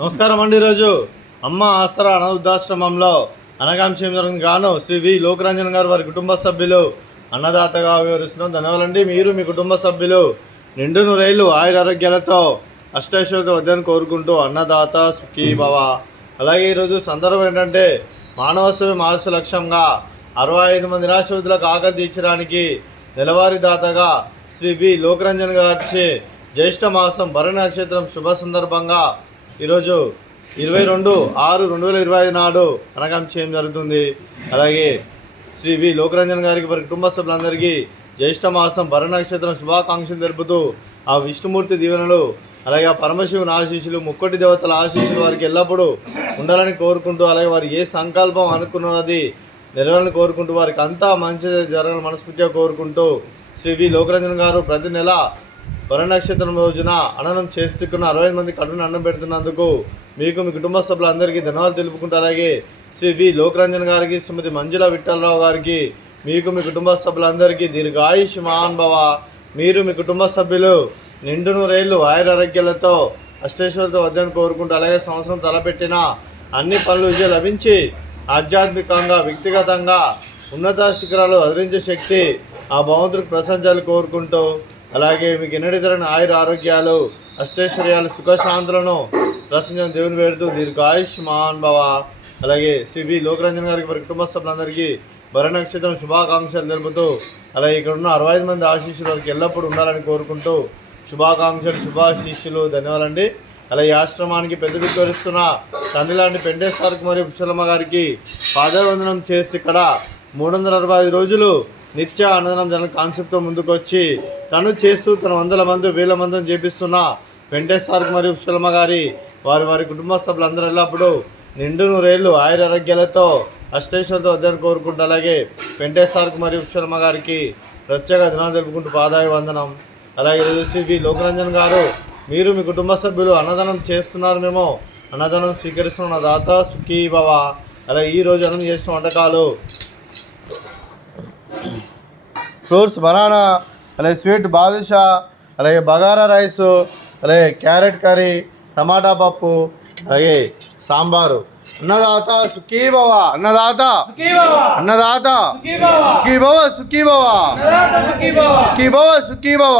నమస్కారం అండి. ఈరోజు అమ్మ ఆసరా అనాథాశ్రమంలో అనగాంశం జరిగిన గాను శ్రీ వి లోకరంజన్ గారు వారి కుటుంబ సభ్యులు అన్నదాతగా వివరిస్తున్నాం. ధన్యవాదాలండి. మీరు మీ కుటుంబ సభ్యులు నిండు నూరేళ్లు ఆయురారోగ్యాలతో అష్టైశ్వర్యతో వద్దని కోరుకుంటూ అన్నదాత సుఖీ భవ. అలాగే ఈరోజు సందర్భం ఏంటంటే మానవసేవ మాస లక్ష్యంగా 65 మంది నిరాశ్రితులకు ఆకలి తీర్చడానికి నెలవారీ దాతగా శ్రీ వి లోకరంజన్ గారి జ్యేష్ఠ మాసం భరణి నక్షత్రం శుభ సందర్భంగా ఈరోజు 22/6/2025 నాడు అనగం చేయడం జరుగుతుంది. అలాగే శ్రీ వి లోకరంజన్ గారికి వారి కుటుంబ సభ్యులందరికీ జ్యేష్ఠ మాసం భరణి నక్షత్రం శుభాకాంక్షలు తెలుపుతూ ఆ విష్ణుమూర్తి దీవెనలు అలాగే ఆ పరమశివుని ఆశీస్సులు ముక్కోటి దేవతల ఆశీస్సులు వారికి ఎల్లప్పుడూ ఉండాలని కోరుకుంటూ అలాగే వారు ఏ సంకల్పం అనుకున్నది నెరవేరాలని కోరుకుంటూ వారికి అంతా మంచిది జరగాలని మనస్ఫూర్తిగా కోరుకుంటూ శ్రీ వి లోకరంజన్ గారు ప్రతి నెల భరణి నక్షత్రం రోజున అన్నం చేస్తున్న 65 మంది కడుపున అన్నం పెడుతున్నందుకు మీకు మీ కుటుంబ సభ్యులందరికీ ధన్యవాదాలు తెలుపుకుంటూ అలాగే శ్రీ వి లోకరంజన్ గారికి శ్రీమతి మంజుల విఠలరావు గారికి మీకు మీ కుటుంబ సభ్యులందరికీ దీర్ఘాయుష్ మహాన్భవ. మీరు మీ కుటుంబ సభ్యులు నిండు నూరేళ్లు ఆయురారోగ్యాలతో అష్టైశ్వర్యతో వద్దని కోరుకుంటూ అలాగే సంవత్సరం తలపెట్టిన అన్ని పనులు విజయం లభించి ఆధ్యాత్మికంగా వ్యక్తిగతంగా ఉన్నత శిఖరాలు అధిరించే శక్తి ఆ భగవంతుడికి ప్రశంసాలు కోరుకుంటూ అలాగే మీకు ఎన్నటి తరని ఆయుర ఆరోగ్యాలు అష్టైశ్వర్యాలు సుఖశాంతులను ప్రశ్నించిన దేవుని పెడుతూ దీర్ఘాయుష్ మహాన్భవ. అలాగే శ్రీ వి లోకరంజన్ గారికి వారి కుటుంబ సభ్యులందరికీ భరణి నక్షత్రం శుభాకాంక్షలు తెలుపుతూ అలాగే ఇక్కడ ఉన్న 65 మంది ఆశీస్సులు వారికి ఎల్లప్పుడూ ఉండాలని కోరుకుంటూ శుభాకాంక్షలు శుభాశీస్సులు ధన్యవాదాలండి. అలాగే ఈ ఆశ్రమానికి పెద్ద దిక్కువరిస్తున్న తండ్రి లాంటి పెండేశ్వరికి మరియు పుష్పలమ్మ గారికి పాదవందనం చేసి ఇక్కడ 365 రోజులు నిత్య అన్నదానం జన కాన్సెప్ట్తో ముందుకు వచ్చి తను చేస్తూ తన 100 మంది 1000 మందిని చేపిస్తున్న వెంకటేశ్వరికి మరియు పుష్పలమ్మ గారి వారి కుటుంబ సభ్యులందరూ ఎల్లప్పుడూ నిండు నూరేళ్లు ఆయురారోగ్యాలతో అష్టైశ్వర్యతో వద్దని కోరుకుంటూ అలాగే వెంకటేశ్వరికి మరియు పుష్పలమ్మ గారికి ప్రత్యేక దినాలు తెలుపుకుంటూ పాదాయ వందనం. అలాగే ఈరోజు శ్రీ వి లోకరంజన్ గారు మీరు మీ కుటుంబ సభ్యులు అన్నదానం చేస్తున్నారు, మేము అన్నదానం స్వీకరిస్తున్న దాత సుఖీ భవ. అలాగే ఈరోజు అన్నం చేసిన వంటకాలు ఫ్రూట్స్ బనానా, అలాగే స్వీట్ బాదుషా, అలాగే బగారా రైసు, అలాగే క్యారెట్ కర్రీ, టమాటా పప్పు, అలాగే సాంబారు. అన్నదాత సుఖీ భవ, అన్నదాత అన్నదాత సుఖీ భవ, సుఖీ భవ, సుఖీ భవ, సుఖీ భవ.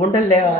గుంటలు లేవా?